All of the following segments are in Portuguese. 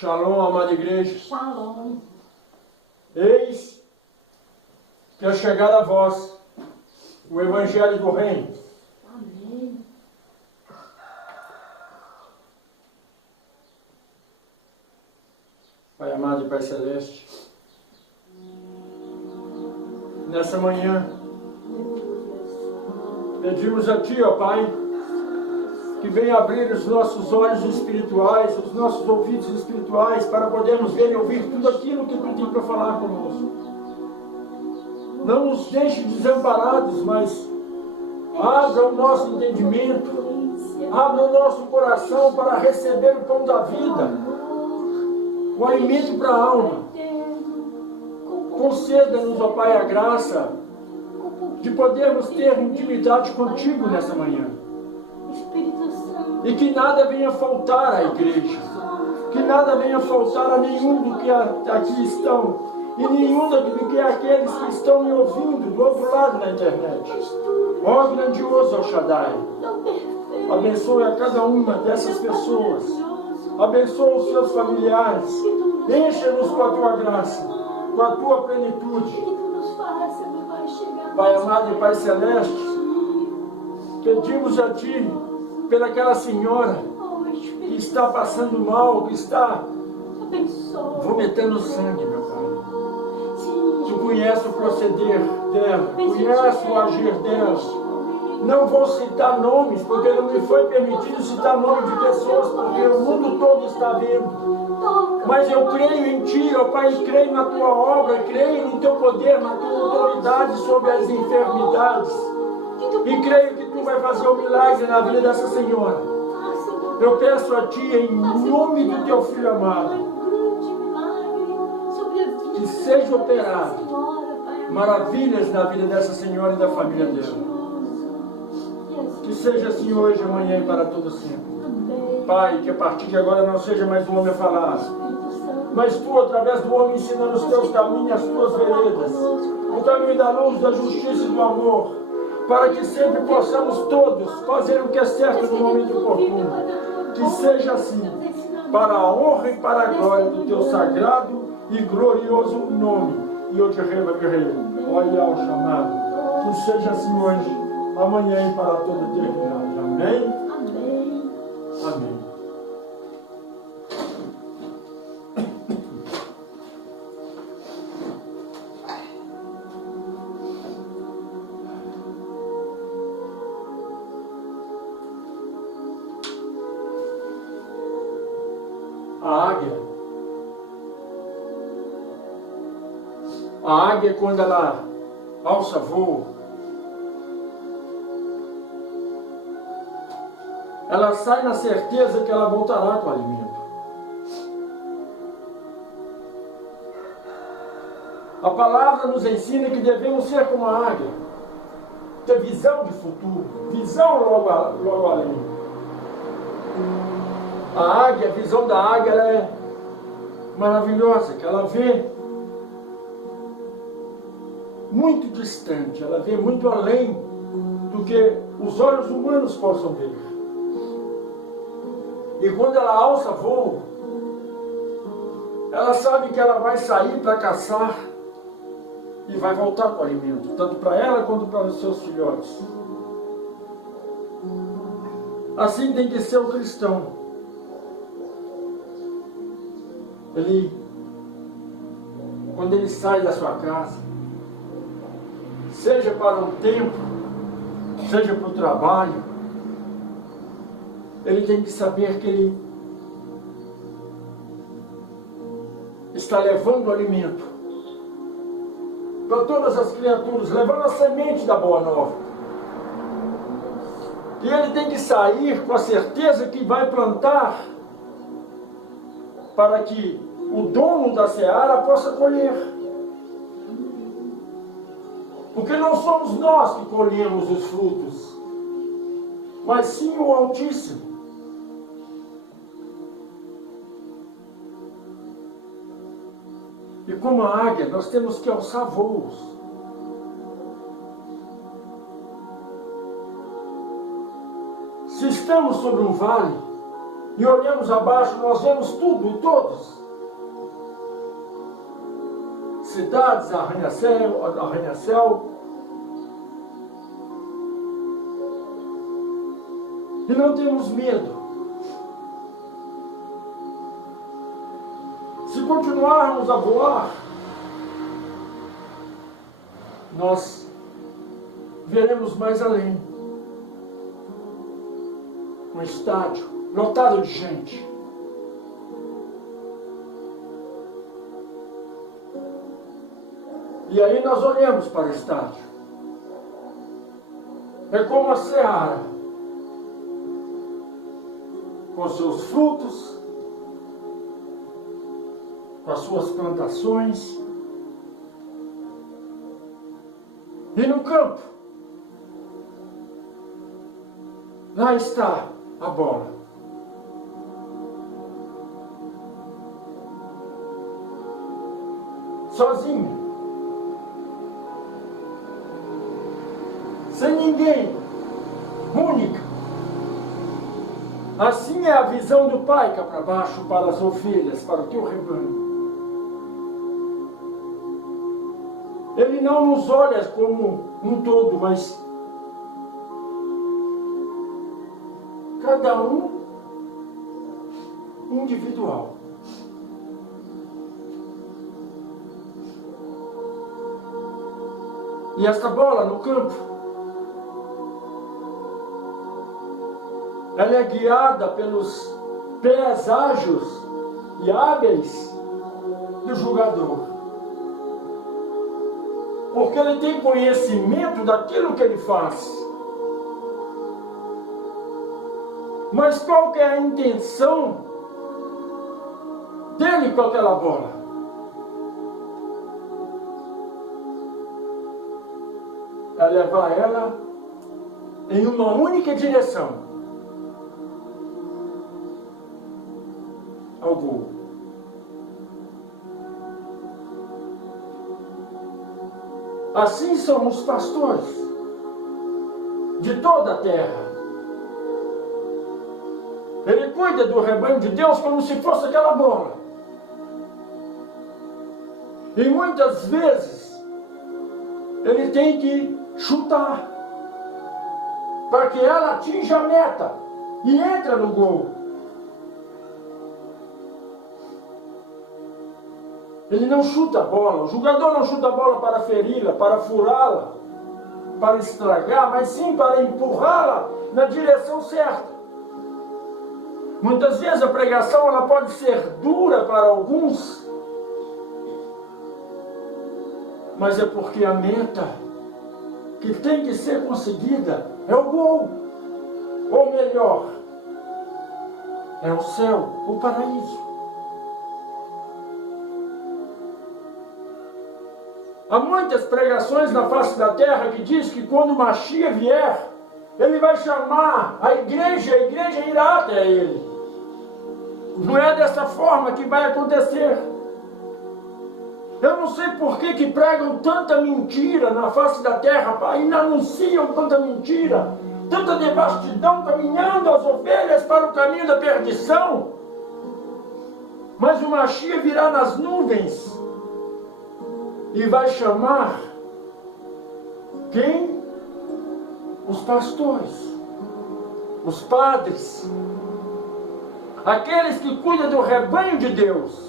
Shalom, amada igreja. Shalom. Eis que é chegado a vós o Evangelho do Reino. Amém. Pai amado e Pai celeste, nessa manhã, pedimos a Ti, ó Pai, que venha abrir os nossos olhos espirituais, os nossos ouvidos espirituais, para podermos ver e ouvir tudo aquilo que Tu tem para falar conosco. Não nos deixe desamparados, mas abra o nosso entendimento, abra o nosso coração para receber o pão da vida, o alimento para a alma. Conceda-nos, ó Pai, a graça de podermos ter intimidade contigo nessa manhã. E que nada venha faltar à igreja, que nada venha faltar a nenhum do que aqui estão, e nenhum do que aqueles que estão me ouvindo do outro lado na internet. Ó grandioso El Shaddai, abençoe a cada uma dessas pessoas, abençoe os seus familiares, encha-nos com a tua graça, com a tua plenitude. Pai amado e Pai celeste, pedimos a Ti pelaquela senhora que está passando mal, que está vomitando sangue, meu Pai. Tu conheces o proceder dela, conheces o agir dela. Não vou citar nomes, porque não me foi permitido citar nomes de pessoas, porque o mundo todo está vendo. Mas eu creio em Ti, ó Pai, creio na Tua obra, creio no Teu poder, na Tua autoridade sobre as enfermidades. E creio que Tu vai fazer o milagre na vida dessa senhora. Eu peço a Ti, em nome do Teu Filho amado, que seja operado maravilhas na vida dessa senhora e da família dela. Que seja assim hoje, amanhã e para todo sempre. Pai, que a partir de agora não seja mais um homem a falar, mas Tu, através do homem, ensinando os Teus caminhos, as Tuas veredas, o caminho da luz, da justiça e do amor, para que sempre possamos todos fazer o que é certo no momento oportuno. Que seja assim, para a honra e para a glória do Teu sagrado e glorioso nome. E eu te reverei. Olha ao chamado. Que seja assim hoje, amanhã e para toda a eternidade. Amém? Amém. Amém. A águia, quando ela alça voo, ela sai na certeza que ela voltará com o alimento. A palavra nos ensina que devemos ser como a águia, ter visão de futuro, visão logo além. A águia, a visão da águia, ela é maravilhosa, que ela vê muito distante, ela vê muito além do que os olhos humanos possam ver. E quando ela alça voo, ela sabe que ela vai sair para caçar e vai voltar com o alimento, tanto para ela quanto para os seus filhotes. Assim tem que ser o cristão. Quando ele sai da sua casa, seja para um tempo, seja para o trabalho, ele tem que saber que ele está levando o alimento para todas as criaturas, levando a semente da boa nova. E ele tem que sair com a certeza que vai plantar para que o dono da seara possa colher. Porque não somos nós que colhemos os frutos, mas sim o Altíssimo. E como a águia, nós temos que alçar voos. Se estamos sobre um vale, e olhamos abaixo, nós vemos tudo e todos. Cidades, arranha-céu. E não temos medo. Se continuarmos a voar, nós veremos mais além. Um estádio lotado de gente. E aí nós olhamos para o estádio. É como a seara, com seus frutos, com as suas plantações. E no campo, lá está a bola. Sozinha. Sem ninguém. Única. Assim é a visão do Pai cá para baixo, para as ovelhas, para o teu rebanho. Ele não nos olha como um todo, mas cada um individual. E esta bola no campo, ela é guiada pelos pés ágeis e hábeis do jogador. Porque ele tem conhecimento daquilo que ele faz. Mas qual que é a intenção dele com aquela bola? É levar ela em uma única direção, ao gol. Assim são os pastores de toda a terra. Ele cuida do rebanho de Deus como se fosse aquela bola. E muitas vezes ele tem que chutar para que ela atinja a meta e entre no gol. Ele não chuta a bola, o jogador não chuta a bola para feri-la, para furá-la, para estragar, mas sim para empurrá-la na direção certa. Muitas vezes a pregação ela pode ser dura para alguns, mas é porque a meta que tem que ser conseguida é o gol, ou melhor, é o céu, o paraíso. Há muitas pregações na face da terra que diz que quando o Mashiach vier, ele vai chamar a igreja irá até ele. Não é dessa forma que vai acontecer. Eu não sei por que pregam tanta mentira na face da terra, e anunciam tanta mentira, tanta devastidão, caminhando as ovelhas para o caminho da perdição. Mas o Mashiach virá nas nuvens e vai chamar quem? Os pastores, os padres, aqueles que cuidam do rebanho de Deus.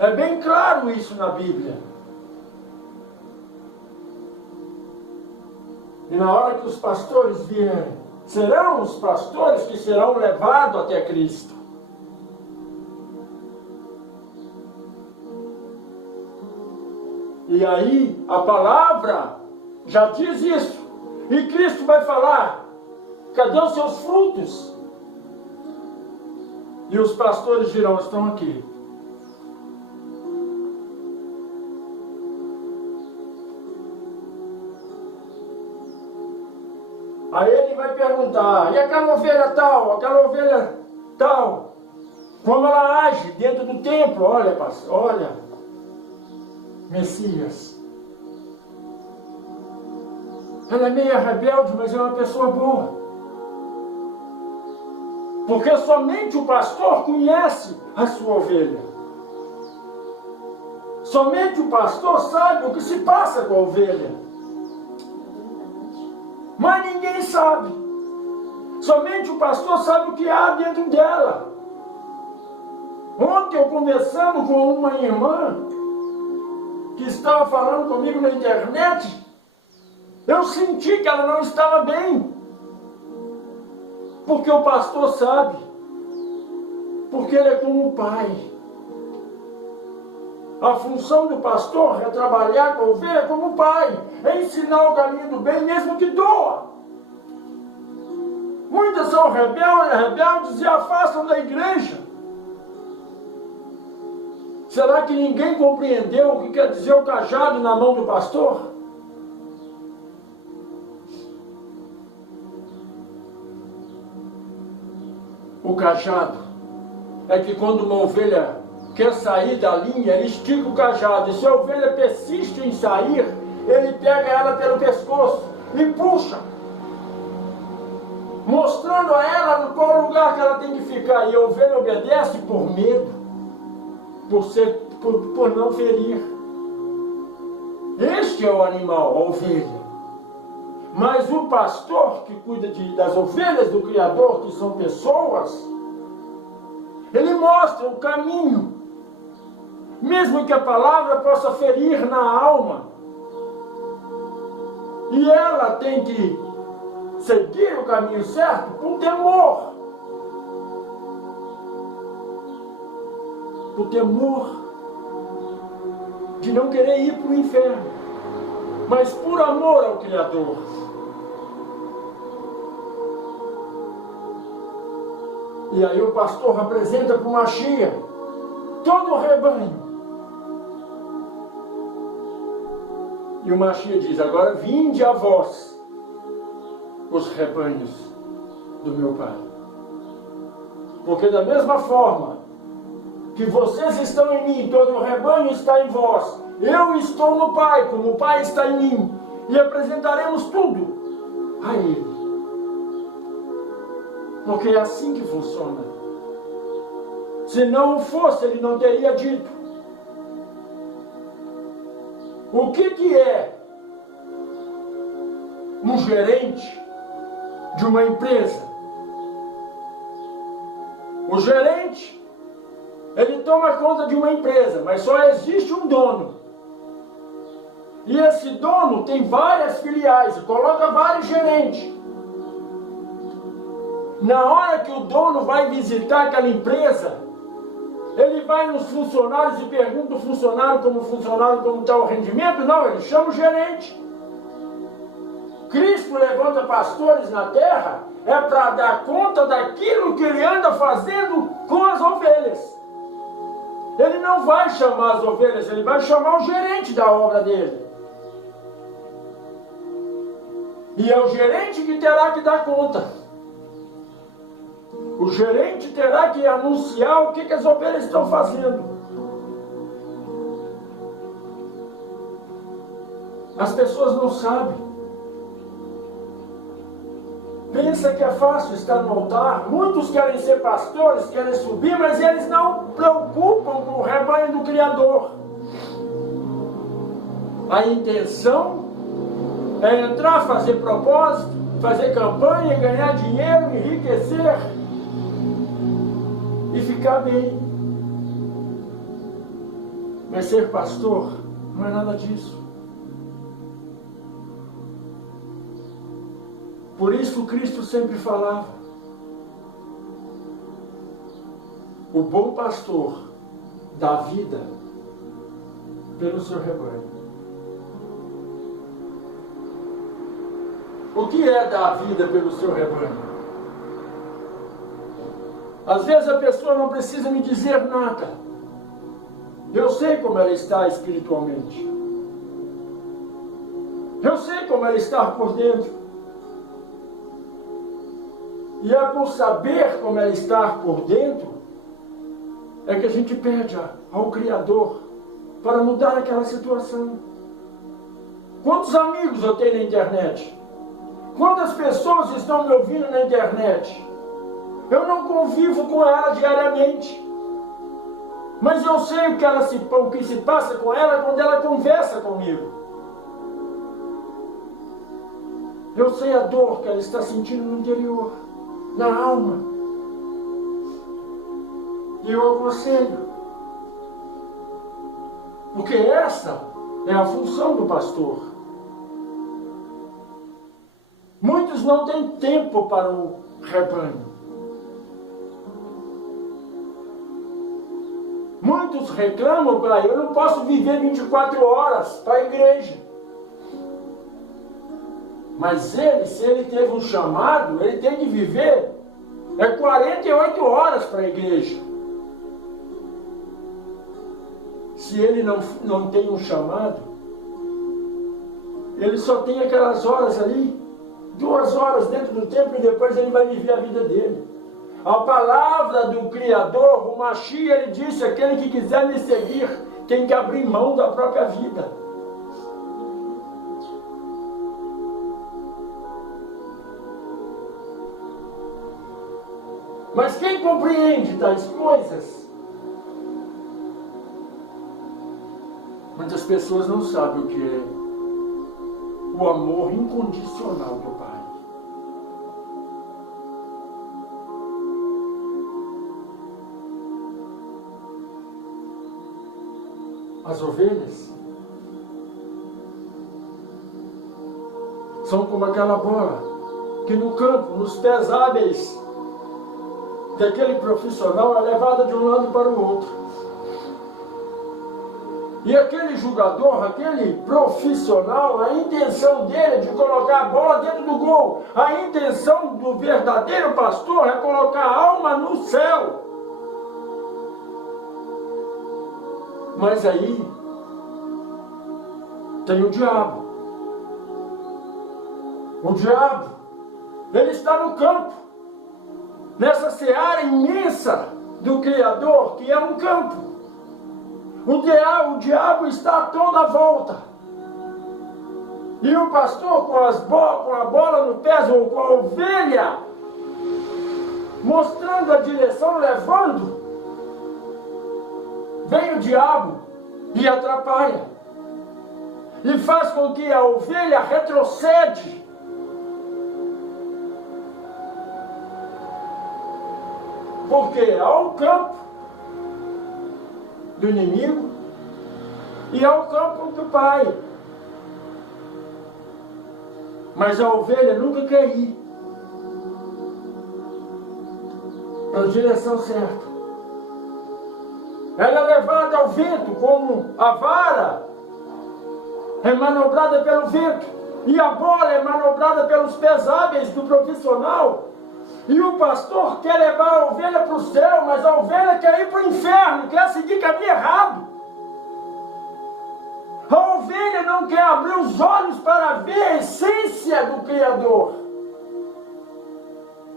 É bem claro isso na Bíblia. E na hora que os pastores vierem, serão os pastores que serão levados até Cristo. E aí, a palavra já diz isso. E Cristo vai falar, cadê os seus frutos? E os pastores dirão, estão aqui. Aí ele vai perguntar, e aquela ovelha tal, como ela age dentro do templo? Olha, pastor, olha, Messias. Ela é meio rebelde, mas é uma pessoa boa. Porque somente o pastor conhece a sua ovelha. Somente o pastor sabe o que se passa com a ovelha. Mas ninguém sabe. Somente o pastor sabe o que há dentro dela. Ontem eu conversando com uma irmã que estava falando comigo na internet, eu senti que ela não estava bem. Porque o pastor sabe. Porque ele é como o pai. A função do pastor é trabalhar com a ovelha como o pai. É ensinar o caminho do bem, mesmo que doa. Muitos são rebeldes e afastam da igreja. Será que ninguém compreendeu o que quer dizer o cajado na mão do pastor? O cajado é que quando uma ovelha quer sair da linha, ele estica o cajado. E se a ovelha persiste em sair, ele pega ela pelo pescoço e puxa, mostrando a ela no qual lugar que ela tem que ficar. E a ovelha obedece por medo, por não ferir. Este é o animal, a ovelha. Mas o pastor que cuida das ovelhas do Criador, que são pessoas, ele mostra o caminho. Mesmo que a palavra possa ferir na alma. E ela tem que seguir o caminho certo por temor. Por temor de não querer ir para o inferno. Mas por amor ao Criador. E aí o pastor apresenta para o Mashiach todo o rebanho. E o Mashiach diz: agora vinde a vós, os rebanhos do meu Pai. Porque da mesma forma que vocês estão em mim, todo o rebanho está em vós. Eu estou no Pai, como o Pai está em mim. E apresentaremos tudo a Ele. Porque é assim que funciona. Se não fosse, Ele não teria dito. O que é um gerente de uma empresa? O gerente, ele toma conta de uma empresa, mas só existe um dono. E esse dono tem várias filiais, coloca vários gerentes. Na hora que o dono vai visitar aquela empresa, ele vai nos funcionários e pergunta ao funcionário como está o rendimento? Não, ele chama o gerente. Cristo levanta pastores na terra é para dar conta daquilo que ele anda fazendo com as ovelhas. Ele não vai chamar as ovelhas, ele vai chamar o gerente da obra dele. E é o gerente que terá que dar conta. O gerente terá que anunciar o que as ovelhas estão fazendo. As pessoas não sabem. Pensa que é fácil estar no altar. Muitos querem ser pastores, querem subir, mas eles não preocupam com o rebanho do Criador. A intenção é entrar, fazer propósito, fazer campanha, ganhar dinheiro, enriquecer e ficar bem. Mas ser pastor não é nada disso. Por isso Cristo sempre falava: o bom pastor dá vida pelo seu rebanho. O que é dar vida pelo seu rebanho? Às vezes a pessoa não precisa me dizer nada. Eu sei como ela está espiritualmente. Eu sei como ela está por dentro. E é por saber como ela está por dentro é que a gente pede ao Criador para mudar aquela situação. Quantos amigos eu tenho na internet? Quantas pessoas estão me ouvindo na internet? Eu não convivo com ela diariamente. Mas eu sei o que se passa com ela quando ela conversa comigo. Eu sei a dor que ela está sentindo no interior, na alma. E eu aconselho. Porque essa é a função do pastor. Muitos não têm tempo para o rebanho. Muitos reclamam, pai, eu não posso viver 24 horas para a igreja. Mas ele, se ele teve um chamado, ele tem que viver 48 horas para a igreja. Se ele não tem um chamado, ele só tem aquelas horas ali, 2 horas dentro do templo, e depois ele vai viver a vida dele. A palavra do Criador, o Mashiach, ele disse, aquele que quiser me seguir, tem que abrir mão da própria vida. Mas quem compreende tais coisas? Muitas pessoas não sabem o que é o amor incondicional do Pai. As ovelhas são como aquela bola que no campo, nos pés hábeis daquele profissional, é levada de um lado para o outro. E aquele jogador, aquele profissional, a intenção dele é de colocar a bola dentro do gol. A intenção do verdadeiro pastor é colocar a alma no céu. Mas aí tem o diabo. O diabo, ele está no campo, nessa seara imensa do Criador, que é um campo. O diabo está a toda volta. E o pastor com a bola no pé, ou com a ovelha, mostrando a direção, levando, vem o diabo e atrapalha. E faz com que a ovelha retrocede. Porque há o campo do inimigo e há o campo do Pai. Mas a ovelha nunca quer ir na direção certa. Ela é levada ao vento, como a vara é manobrada pelo vento, e a bola é manobrada pelos pés hábeis do profissional. E o pastor quer levar a ovelha para o céu, mas a ovelha quer ir para o inferno, quer seguir caminho errado. A ovelha não quer abrir os olhos para ver a essência do Criador.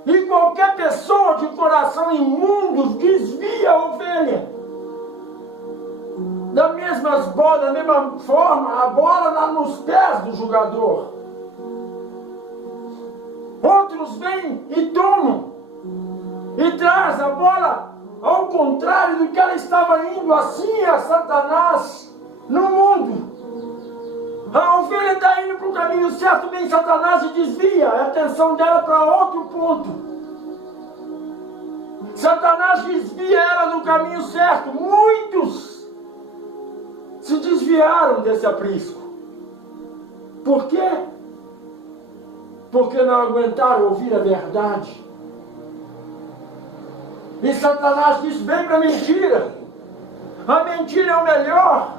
E qualquer pessoa de coração imundo desvia a ovelha. Da mesma forma, a bola nos pés do jogador. Outros vêm e tomam, e traz a bola ao contrário do que ela estava indo. Assim é Satanás no mundo. A ovelha está indo para o caminho certo, vem Satanás e desvia a atenção dela para outro ponto. Satanás desvia ela do caminho certo. Muitos se desviaram desse aprisco. Por quê? Porque não aguentaram ouvir a verdade. E Satanás diz, vem para a mentira. A mentira é o melhor.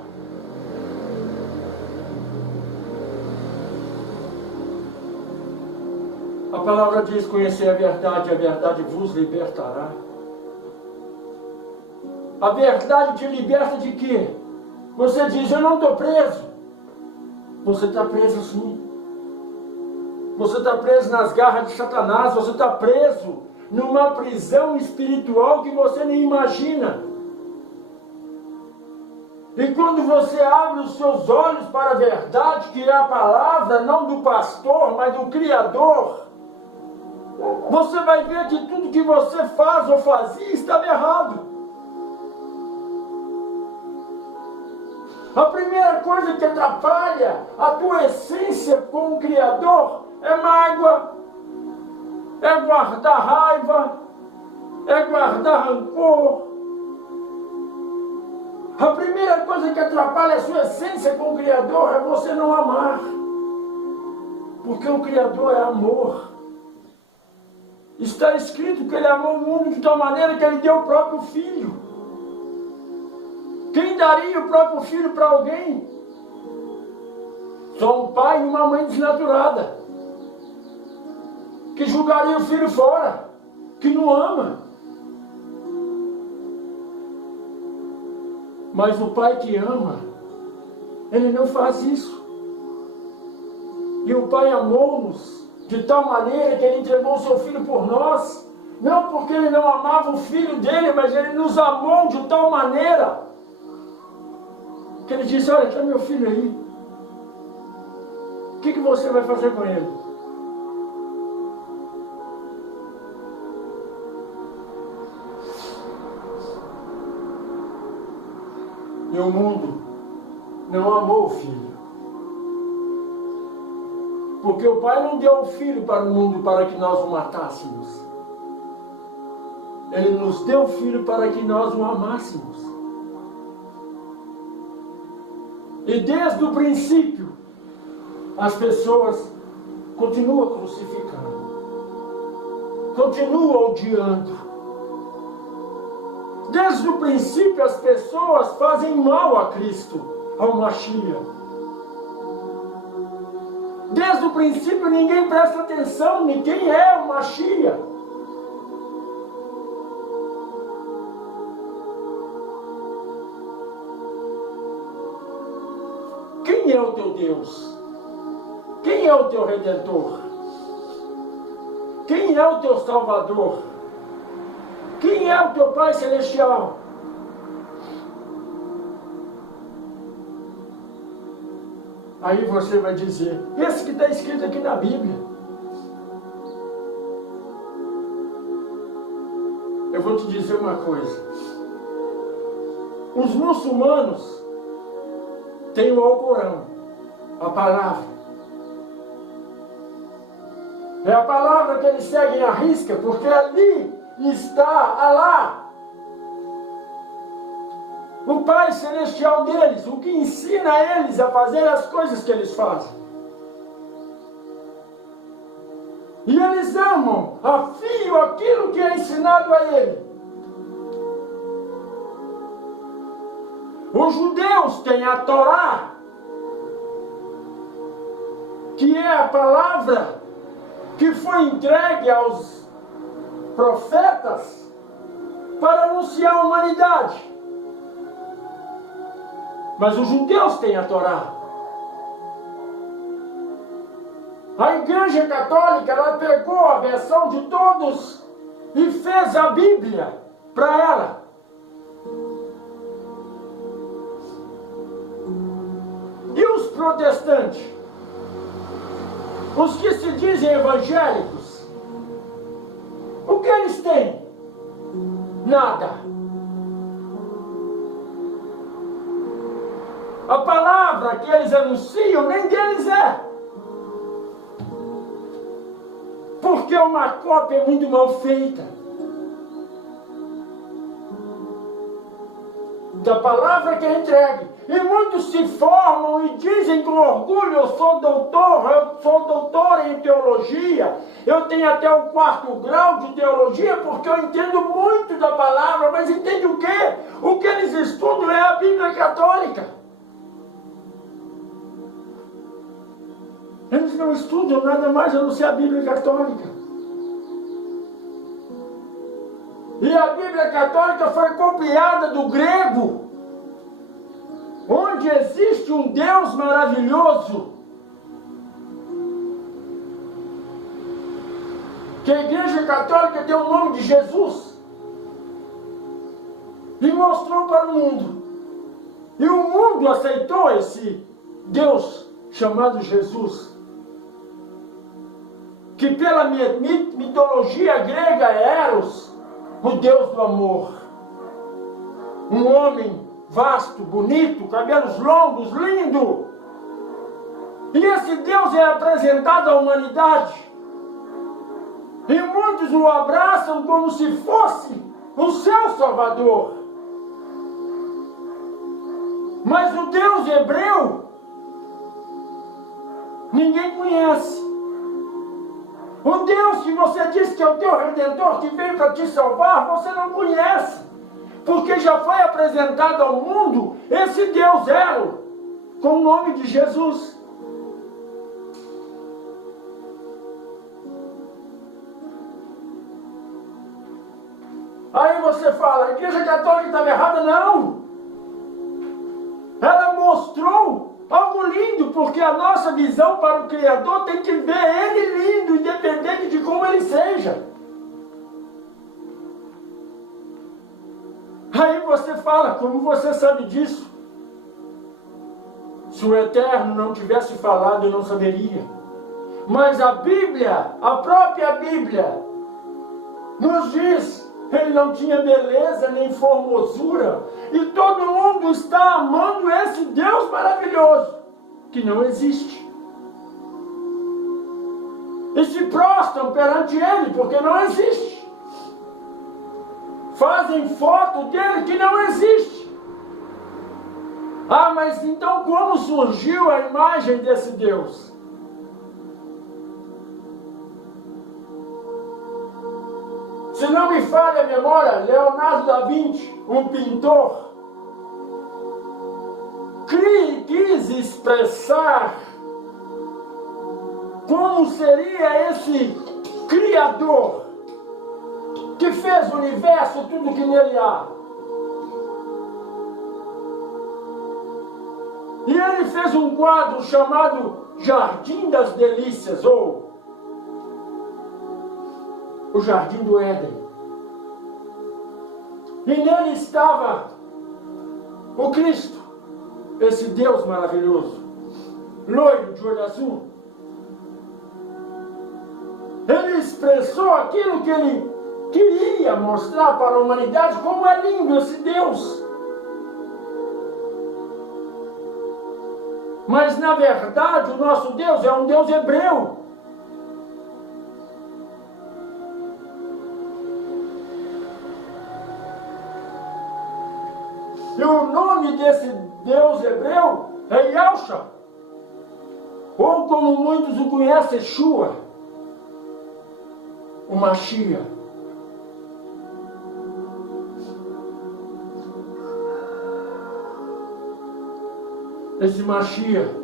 A palavra diz, conhecer a verdade vos libertará. A verdade te liberta de quê? Você diz, eu não estou preso. Você está preso sim. Você está preso nas garras de Satanás. Você está preso numa prisão espiritual que você nem imagina. E quando você abre os seus olhos para a verdade, que é a palavra, não do pastor, mas do Criador, você vai ver que tudo que você faz ou fazia estava errado. A primeira coisa que atrapalha a tua essência com o Criador é mágoa, é guardar raiva, é guardar rancor. A primeira coisa que atrapalha a sua essência com o Criador é você não amar. Porque o Criador é amor. Está escrito que Ele amou o mundo de tal maneira que Ele deu o próprio Filho. Quem daria o próprio Filho para alguém? Só um pai e uma mãe desnaturada. Que julgaria o filho fora. Que não ama. Mas o Pai que ama, Ele não faz isso. E o Pai amou-nos de tal maneira que Ele entregou o seu Filho por nós. Não porque Ele não amava o Filho dele, mas Ele nos amou de tal maneira que Ele disse, olha, está meu filho aí. O que você vai fazer com ele? E o mundo não amou o Filho. Porque o Pai não deu o Filho para o mundo para que nós o matássemos. Ele nos deu o Filho para que nós o amássemos. E desde o princípio, as pessoas continuam crucificando. Continuam odiando. Desde o princípio, as pessoas fazem mal a Cristo, ao Mashiach. Desde o princípio, ninguém presta atenção em quem é o Mashiach. Quem é o teu Deus? Quem é o teu Redentor? Quem é o teu Salvador? Quem é o teu Pai Celestial? Aí você vai dizer, esse que está escrito aqui na Bíblia. Eu vou te dizer uma coisa. Os muçulmanos têm o Alcorão, a palavra. É a palavra que eles seguem à risca, porque ali está Alá, o Pai Celestial deles, o que ensina eles a fazer as coisas que eles fazem. E eles amam a fio aquilo que é ensinado a ele. Os judeus têm a Torá, que é a palavra que foi entregue aos profetas para anunciar a humanidade. Mas os judeus têm a Torá. A Igreja Católica, ela pegou a versão de todos e fez a Bíblia para ela. E os protestantes? Os que se dizem evangélicos? O que eles têm? Nada. A palavra que eles anunciam nem deles é. Porque uma cópia é muito mal feita da palavra que é entregue. E muitos se formam e dizem com orgulho, eu sou doutor em teologia, eu tenho até o 4º grau de teologia, porque eu entendo muito da palavra, mas entende o quê? O que eles estudam é a Bíblia Católica. Eles não estudam nada mais a não ser a Bíblia Católica. E a Bíblia Católica foi copiada do grego, onde existe um Deus maravilhoso, que a Igreja Católica deu o nome de Jesus e mostrou para o mundo. E o mundo aceitou esse Deus chamado Jesus. que pela mitologia grega é Eros, o deus do amor. Um homem vasto, bonito, cabelos longos, lindo. E esse Deus é apresentado à humanidade. E muitos o abraçam como se fosse o seu Salvador. Mas o Deus hebreu, ninguém conhece. O Deus que você diz que é o teu Redentor, que veio para te salvar, você não conhece. Porque já foi apresentado ao mundo esse Deus Elo, com o nome de Jesus. Aí você fala, a Igreja Católica estava errada? Não! Ela mostrou algo lindo, porque a nossa visão para o Criador tem que ver Ele lindo, independente de como Ele seja. Aí você fala, como você sabe disso? Se o Eterno não tivesse falado, eu não saberia. Mas a Bíblia, a própria Bíblia, nos diz, ele não tinha beleza nem formosura, e todo mundo está amando esse Deus maravilhoso, que não existe. E se prostram perante ele, porque não existe. Fazem foto dele que não existe. Ah, mas então como surgiu a imagem desse Deus? Se não me falha a memória, Leonardo da Vinci, um pintor, quis expressar como seria esse Criador que fez o universo, tudo que nele há. E ele fez um quadro chamado Jardim das Delícias, ou o Jardim do Éden. E nele estava o Cristo, esse Deus maravilhoso, loiro de olho azul. Ele expressou aquilo que ele queria mostrar para a humanidade, como é lindo esse Deus. Mas na verdade o nosso Deus é um Deus hebreu. E o nome desse Deus hebreu é Yahshua, ou como muitos o conhecem, Yeshua, o Mashiach. Esse Mashiach,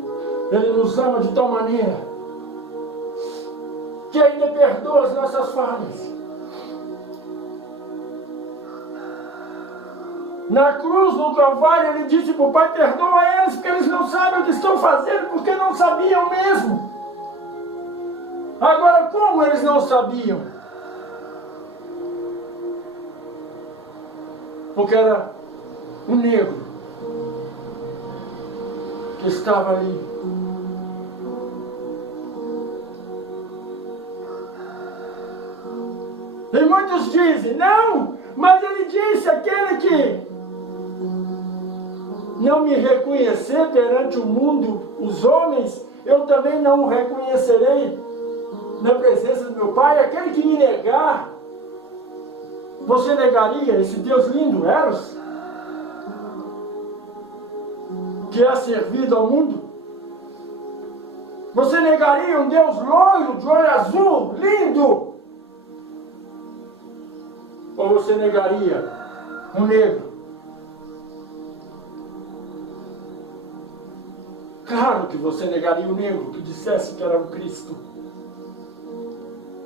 ele nos ama de tal maneira que ainda perdoa as nossas falhas. Na cruz, no Calvário, ele disse para o Pai, perdoa eles, porque eles não sabem o que estão fazendo, porque não sabiam mesmo. Agora, como eles não sabiam? Porque era um negro que estava ali. E muitos dizem, não, mas ele disse, aquele que não me reconhecer perante o mundo, os homens, eu também não o reconhecerei na presença do meu Pai. Aquele que me negar, você negaria esse Deus lindo, Eros, que é servido ao mundo? Você negaria um Deus loiro, de olho azul, lindo? Ou você negaria um negro? Claro que você negaria o negro que dissesse que era um Cristo.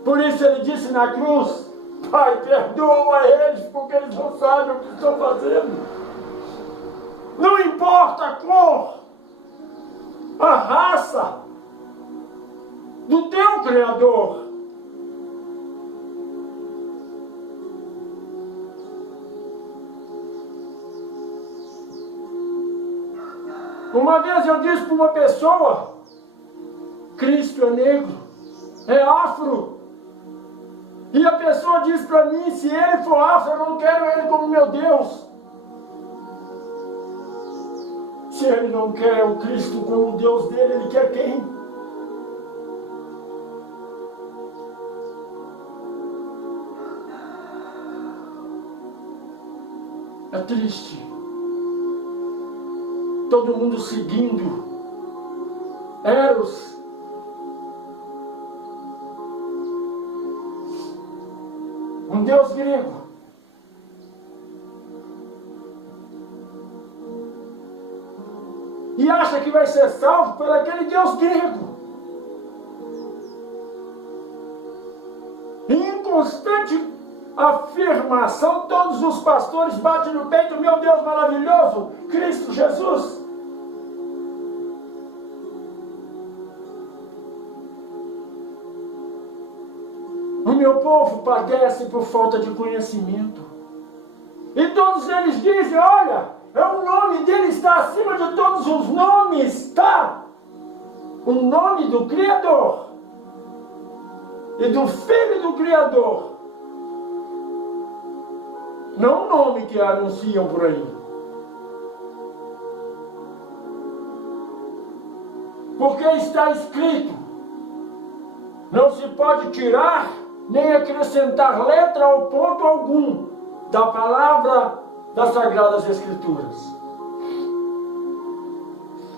Por isso ele disse na cruz, Pai, perdoa eles, porque eles não sabem o que estão fazendo. Não importa a cor, a raça do teu Criador. Uma vez eu disse para uma pessoa, Cristo é negro. é afro. E a pessoa diz para mim, se ele for afro, eu não quero ele como meu Deus. Se ele não quer o Cristo como o Deus dele, ele quer quem? É triste. Todo mundo seguindo Eros. Um deus grego. E acha que vai ser salvo por aquele deus grego. Em constante afirmação, todos os pastores batem no peito, meu Deus maravilhoso, Cristo Jesus. O meu povo padece por falta de conhecimento. E todos eles dizem, olha, o nome dele está acima de todos os nomes, tá? O nome do Criador e do Filho do Criador. Não o nome que anunciam por aí. Porque está escrito, não se pode tirar nem acrescentar letra ou ponto algum da palavra das Sagradas Escrituras.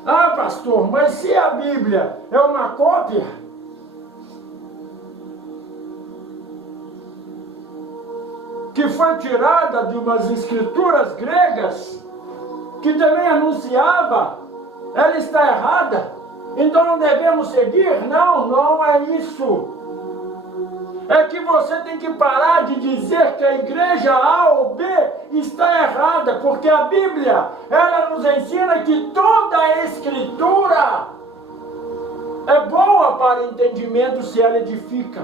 Ah, pastor, mas se a Bíblia é uma cópia, que foi tirada de umas escrituras gregas, que também anunciava, ela está errada, então não devemos seguir? Não, não é isso. É que você tem que parar de dizer que a igreja A ou B está errada, porque a Bíblia, ela nos ensina que toda a escritura é boa para entendimento se ela edifica.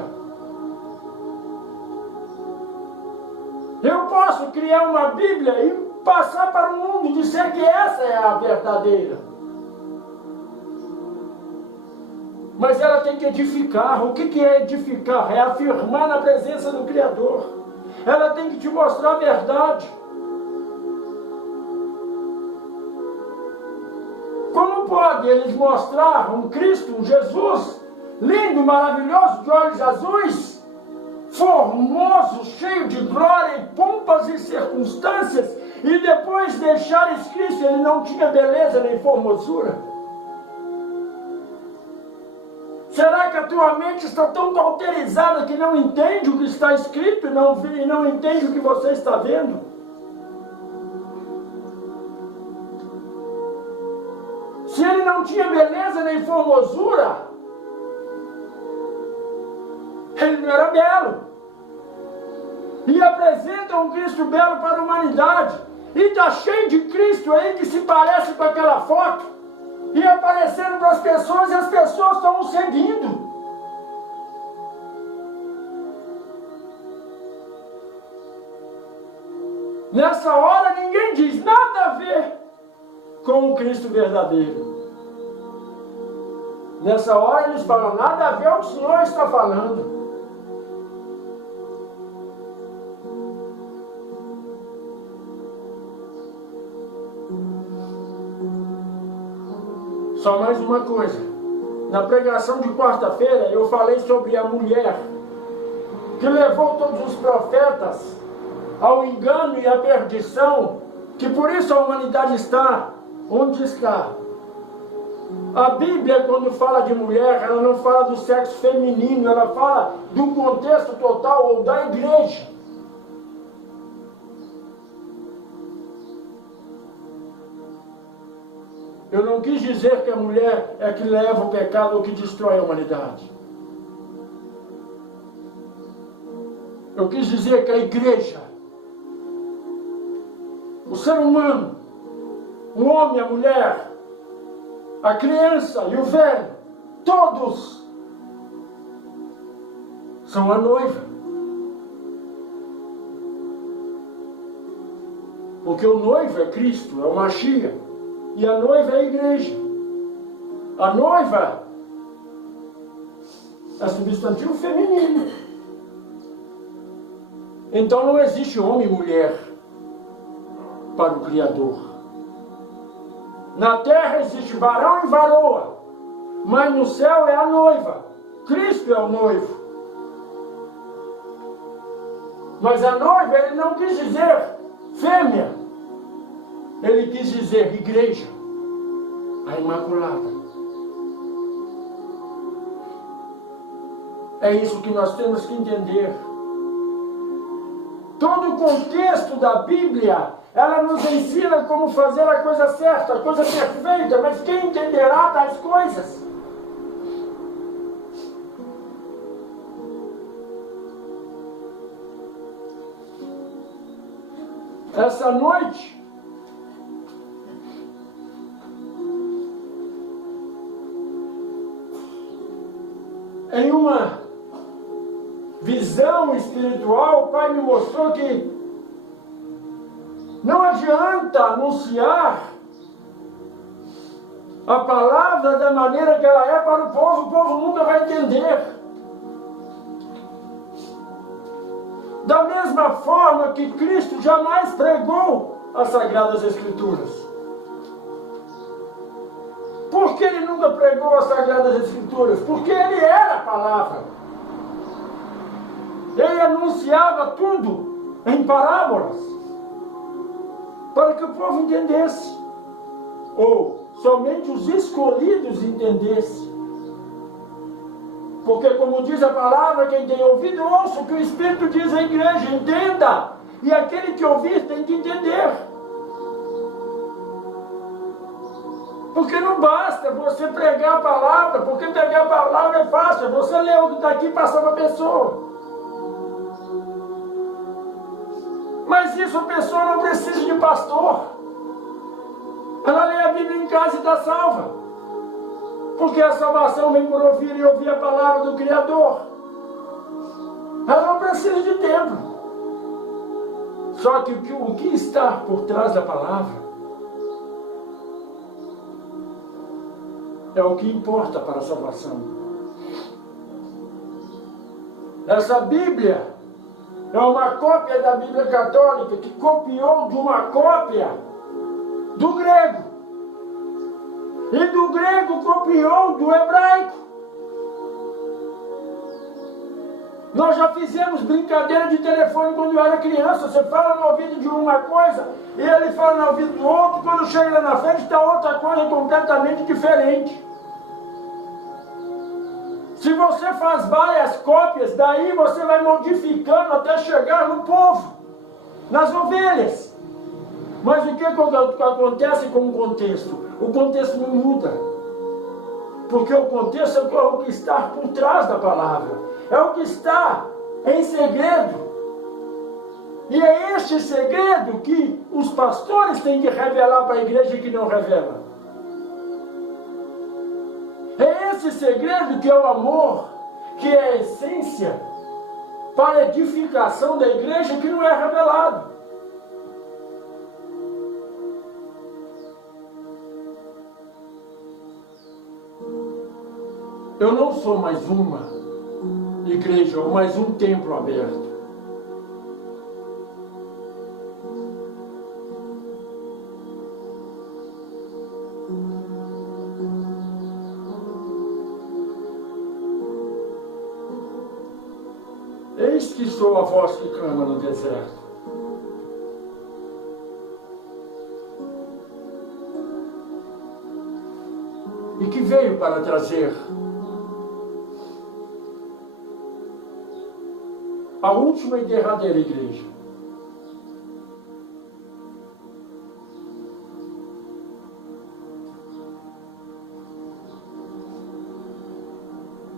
Eu posso criar uma Bíblia e passar para o mundo e dizer que essa é a verdadeira. Mas ela tem que edificar. O que é edificar? É afirmar na presença do Criador. Ela tem que te mostrar a verdade. Como pode eles mostrar um Cristo, um Jesus, lindo, maravilhoso, de olhos azuis, formoso, cheio de glória e pompas e circunstâncias, e depois deixar escrito que ele não tinha beleza nem formosura? Será que a tua mente está tão cauterizada que não entende o que está escrito e não entende o que você está vendo? Se ele não tinha beleza nem formosura, ele não era belo. E apresenta um Cristo belo para a humanidade. E está cheio de Cristo aí que se parece com aquela foto. E aparecendo para as pessoas, e as pessoas estão seguindo. Nessa hora ninguém diz nada a ver com o Cristo verdadeiro. Nessa hora eles falam, nada a ver com o que o Senhor está falando. Só mais uma coisa. Na pregação de quarta-feira eu falei sobre a mulher que levou todos os profetas ao engano e à perdição, que por isso a humanidade está onde está. A Bíblia, quando fala de mulher, ela não fala do sexo feminino, ela fala do contexto total ou da igreja. Eu não quis dizer que a mulher é que leva o pecado ou que destrói a humanidade. Eu quis dizer que a igreja, o ser humano, o homem, a mulher, a criança e o velho, todos são a noiva. Porque o noivo é Cristo, é o Mashiach. E a noiva é a igreja. A noiva É substantivo feminino. Então não existe homem e mulher para o Criador. Na terra existe varão e varoa, mas no céu é a noiva. Cristo é o noivo. Mas a noiva, ele não quis dizer fêmea. Ele quis dizer igreja, a Imaculada. É isso que nós temos que entender. Todo o contexto da Bíblia, ela nos ensina como fazer a coisa certa, a coisa perfeita, mas quem entenderá tais coisas? Essa noite, em uma visão espiritual, o Pai me mostrou que não adianta anunciar a palavra da maneira que ela é para o povo nunca vai entender. Da mesma forma que Cristo jamais pregou as Sagradas Escrituras. Por que ele nunca pregou as Sagradas Escrituras? Porque ele era a palavra. Ele anunciava tudo em parábolas, para que o povo entendesse, ou somente os escolhidos entendessem. Porque, como diz a palavra, quem tem ouvido, ouça o que o Espírito diz à igreja, entenda. E aquele que ouvir tem que entender. Porque não basta você pregar a palavra, porque pregar a palavra é fácil. Você lê o que está aqui e passa para a pessoa. Mas isso a pessoa não precisa de pastor. Ela lê a Bíblia em casa e está salva. Porque a salvação vem por ouvir e ouvir a palavra do Criador. Ela não precisa de templo. Só que o que está por trás da palavra é o que importa para a salvação. Essa Bíblia é uma cópia da Bíblia Católica que copiou de uma cópia do grego. E do grego copiou do hebraico. Nós já fizemos brincadeira de telefone quando eu era criança. Você fala no ouvido de uma coisa e ele fala no ouvido do outro. Quando chega lá na frente está outra coisa completamente diferente. Se você faz várias cópias, daí você vai modificando até chegar no povo, nas ovelhas. Mas o que acontece com o contexto? O contexto não muda. Porque o contexto é o que está por trás da palavra. É o que está em segredo. E é este segredo que os pastores têm que revelar para a igreja que não revela. É esse segredo que é o amor, que é a essência para a edificação da igreja que não é revelado. Eu não sou mais uma igreja ou mais um templo aberto. Eis que sou a voz que clama no deserto. E que veio para trazer a última e derradeira igreja.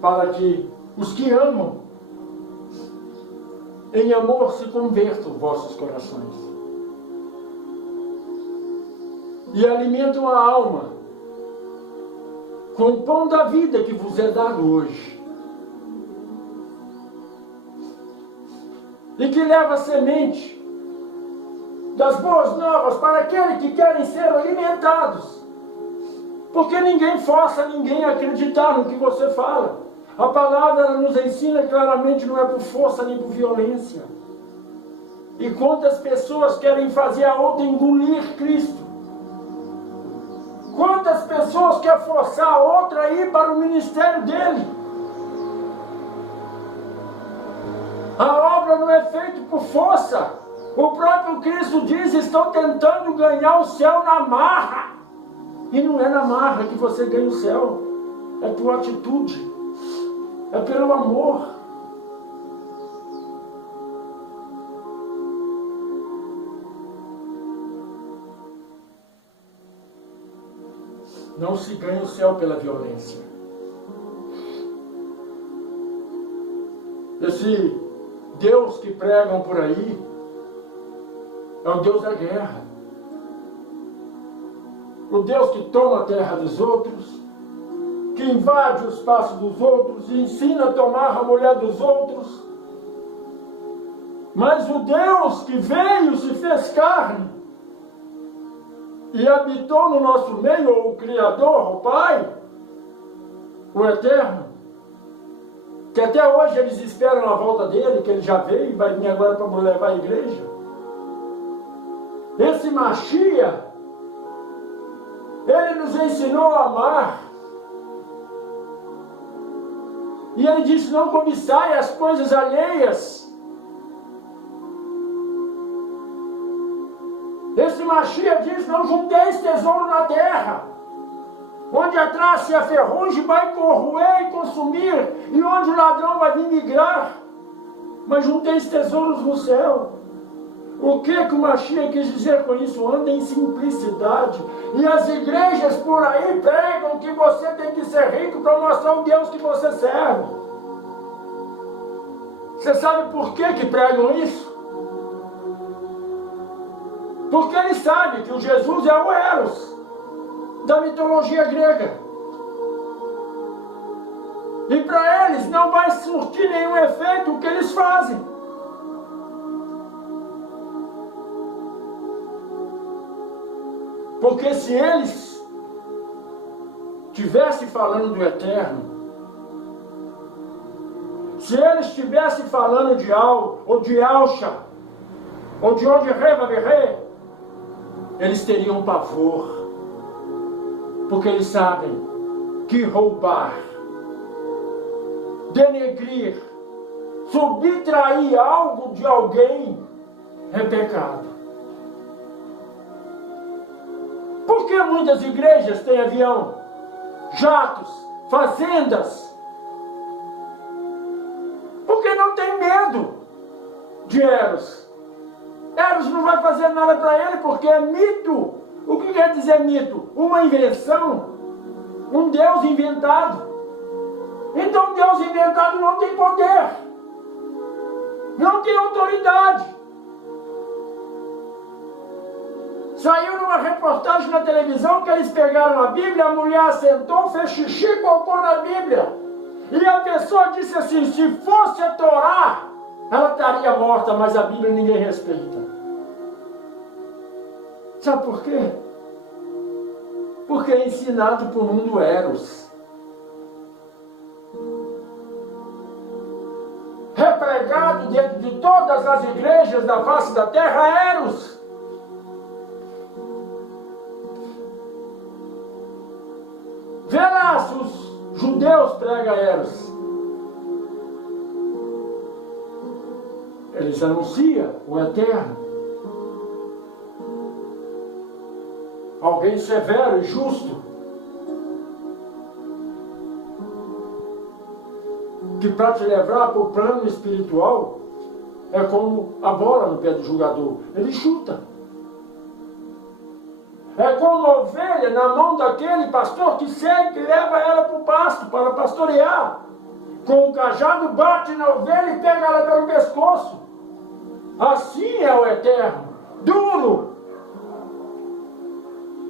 Para que os que amam em amor se convertam vossos corações e alimentam a alma com o pão da vida que vos é dado hoje, e que leva a semente das boas novas para aqueles que querem ser alimentados, porque ninguém força ninguém a acreditar no que você fala. A palavra ela nos ensina claramente, não é por força nem por violência. E quantas pessoas querem fazer a outra engolir Cristo? Quantas pessoas querem forçar a outra a ir para o ministério dele? A obra não é feita por força. O próprio Cristo diz, estão tentando ganhar o céu na marra. E não é na marra que você ganha o céu. É por atitude. É pelo amor. Não se ganha o céu pela violência. Esse Deus que pregam por aí é o Deus da guerra. O Deus que toma a terra dos outros, que invade o espaço dos outros e ensina a tomar a mulher dos outros. Mas o Deus que veio, se fez carne e habitou no nosso meio, o Criador, o Pai, o Eterno, que até hoje eles esperam a volta dele, que ele já veio e vai vir agora para levar a igreja. Esse Machia, ele nos ensinou a amar. E ele disse, não cobiçai as coisas alheias. Esse Machia diz, não junteis tesouro na terra, onde a traça e a ferrugem vai corroer e consumir, e onde o ladrão vai vir migrar, mas junteis tesouros no céu. O que o Machia quis dizer com isso? Anda em simplicidade. E as igrejas por aí pregam que você tem que ser rico para mostrar o Deus que você serve. Você sabe por que pregam isso? Porque eles sabem que o Jesus é o Eros da mitologia grega. E para eles não vai surtir nenhum efeito o que eles fazem. Porque se eles estivessem falando do Eterno, se eles estivessem falando de Al, ou de Alcha, ou de onde Reva Berrê, eles teriam pavor. Porque eles sabem que roubar, denegrir, subtrair algo de alguém é pecado. Por que muitas igrejas têm avião, jatos, fazendas? Porque não tem medo de Eros. Eros não vai fazer nada para ele porque é mito. O que quer dizer mito? Uma invenção, um Deus inventado. Então Deus inventado não tem poder, não tem autoridade. Saiu numa reportagem na televisão que eles pegaram a Bíblia, a mulher sentou, fez xixi e cocô na Bíblia. E a pessoa disse assim, se fosse a Torá, ela estaria morta, mas a Bíblia ninguém respeita. Sabe por quê? Porque é ensinado por um do Eros. Repregado dentro de todas as igrejas da face da terra, Eros. Vê lá se os judeus pregam Eros. Eles anunciam o Eterno. Alguém severo e justo. Que para te levar para o plano espiritual é como a bola no pé do jogador. Ele chuta. É como a ovelha na mão daquele pastor que sempre leva ela para o pasto, para pastorear. Com o cajado bate na ovelha e pega ela pelo pescoço. Assim é o Eterno, duro.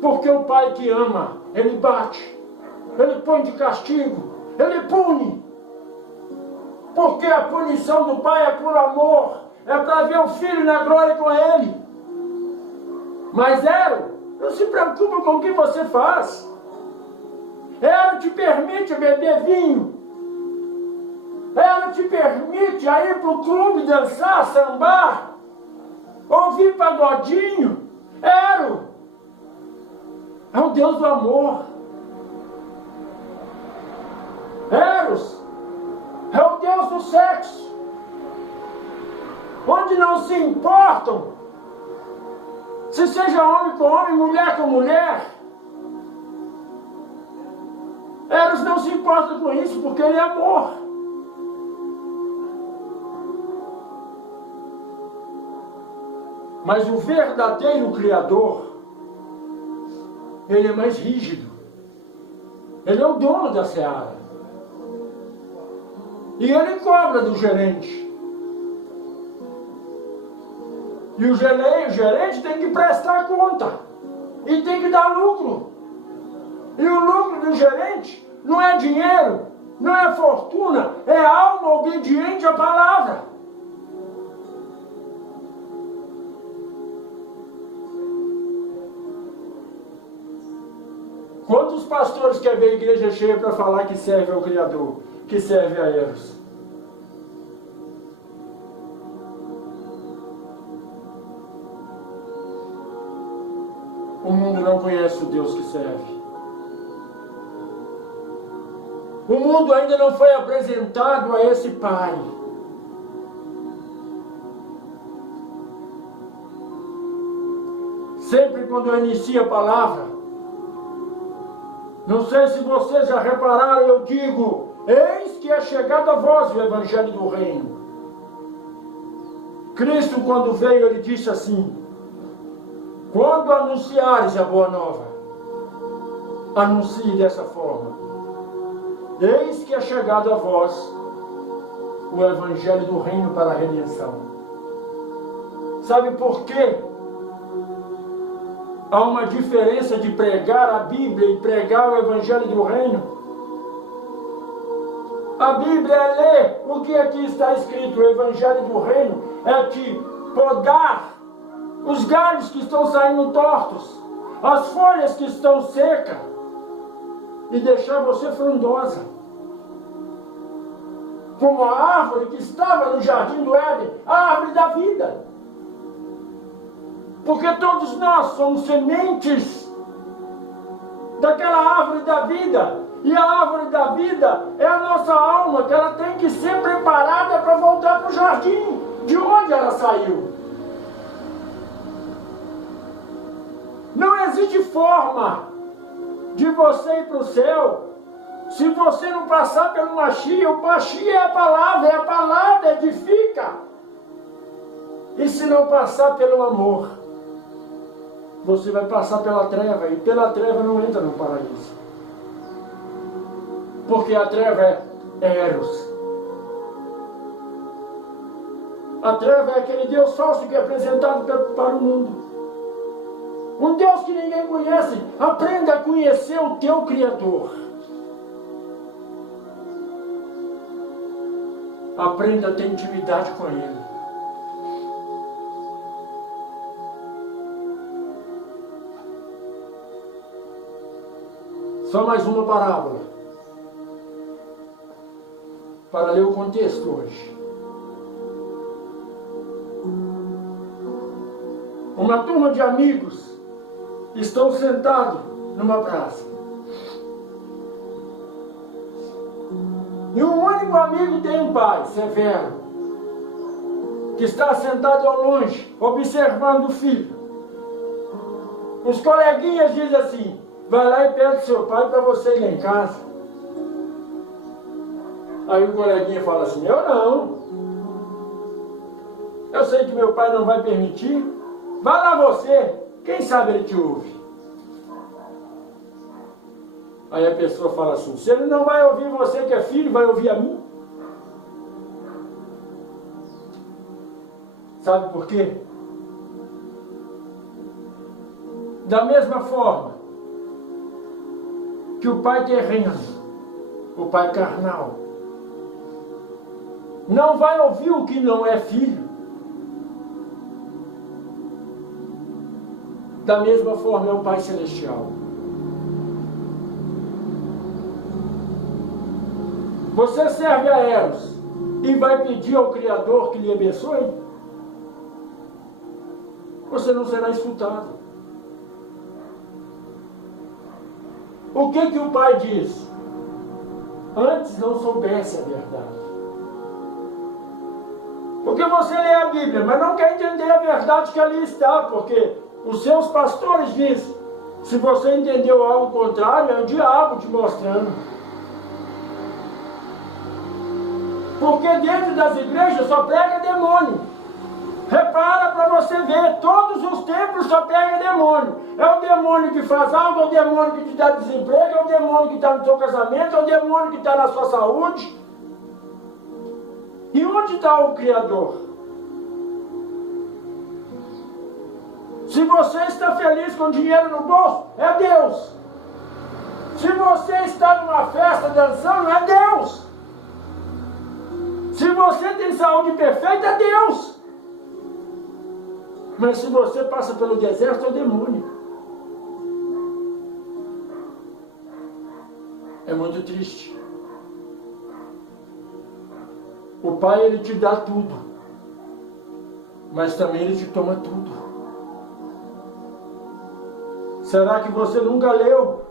Porque o pai que ama, ele bate, ele põe de castigo, ele pune. Porque a punição do pai é por amor, é para ver o filho na glória com ele. Mas Ero, não se preocupa com o que você faz. Ero te permite beber vinho. Ela te permite a ir para o clube dançar, sambar, ouvir pagodinho. Ero é o Deus do amor. Eros é o Deus do sexo, onde não se importam se seja homem com homem, mulher com mulher. Eros não se importa com isso porque ele é amor. Mas o verdadeiro Criador, ele é mais rígido. Ele é o dono da seara. E ele cobra do gerente. E o gerente tem que prestar conta. E tem que dar lucro. E o lucro do gerente não é dinheiro, não é fortuna, é alma obediente à palavra. Quantos pastores querem ver a igreja cheia para falar que serve ao Criador, que serve a Eros? O mundo não conhece o Deus que serve. O mundo ainda não foi apresentado a esse Pai. Sempre quando eu inicio a palavra, não sei se vocês já repararam, eu digo: eis que é chegado a vós o Evangelho do Reino. Cristo, quando veio, ele disse assim: quando anunciares a boa nova, anuncie dessa forma: eis que é chegado a vós o Evangelho do Reino para a redenção. Sabe por quê? Há uma diferença de pregar a Bíblia e pregar o Evangelho do Reino. A Bíblia é ler o que aqui está escrito. O Evangelho do Reino é te podar os galhos que estão saindo tortos, as folhas que estão secas, e deixar você frondosa, como a árvore que estava no jardim do Éden, a árvore da vida. Porque todos nós somos sementes daquela árvore da vida. E a árvore da vida é a nossa alma, que ela tem que ser preparada para voltar para o jardim de onde ela saiu. Não existe forma de você ir para o céu se você não passar pelo Machia. O Machia é a palavra edifica. E se não passar pelo amor, você vai passar pela treva, e pela treva não entra no paraíso. Porque a treva é Eros. A treva é aquele Deus falso que é apresentado para o mundo. Um Deus que ninguém conhece. Aprenda a conhecer o teu Criador. Aprenda a ter intimidade com Ele. Só mais uma parábola para ler o contexto hoje. Uma turma de amigos estão sentados numa praça. E um único amigo tem um pai severo, que está sentado ao longe, observando o filho. Os coleguinhas dizem assim: vai lá e pede seu pai para você ir lá em casa. Aí o coleguinha fala assim: eu não. Eu sei que meu pai não vai permitir. Vai lá você, quem sabe ele te ouve. Aí a pessoa fala assim: se ele não vai ouvir você que é filho, vai ouvir a mim? Sabe por quê? Da mesma forma que o pai terreno, o pai carnal, não vai ouvir o que não é filho. Da mesma forma é o Pai Celestial. Você serve a Eros, e vai pedir ao Criador que lhe abençoe, você não será escutado. O que o pai diz? Antes não soubesse a verdade. Porque você lê a Bíblia, mas não quer entender a verdade que ali está, porque os seus pastores dizem, se você entendeu algo contrário, é o diabo te mostrando. Porque dentro das igrejas só prega demônio. Repara para você ver, todos os templos só pega demônio. É o demônio que faz algo, é o demônio que te dá desemprego, é o demônio que está no seu casamento, é o demônio que está na sua saúde. E onde está o Criador? Se você está feliz com dinheiro no bolso, é Deus. Se você está numa festa dançando, é Deus. Se você tem saúde perfeita, é Deus. Mas se você passa pelo deserto, é o demônio. É muito triste. O Pai, Ele te dá tudo. Mas também Ele te toma tudo. Será que você nunca leu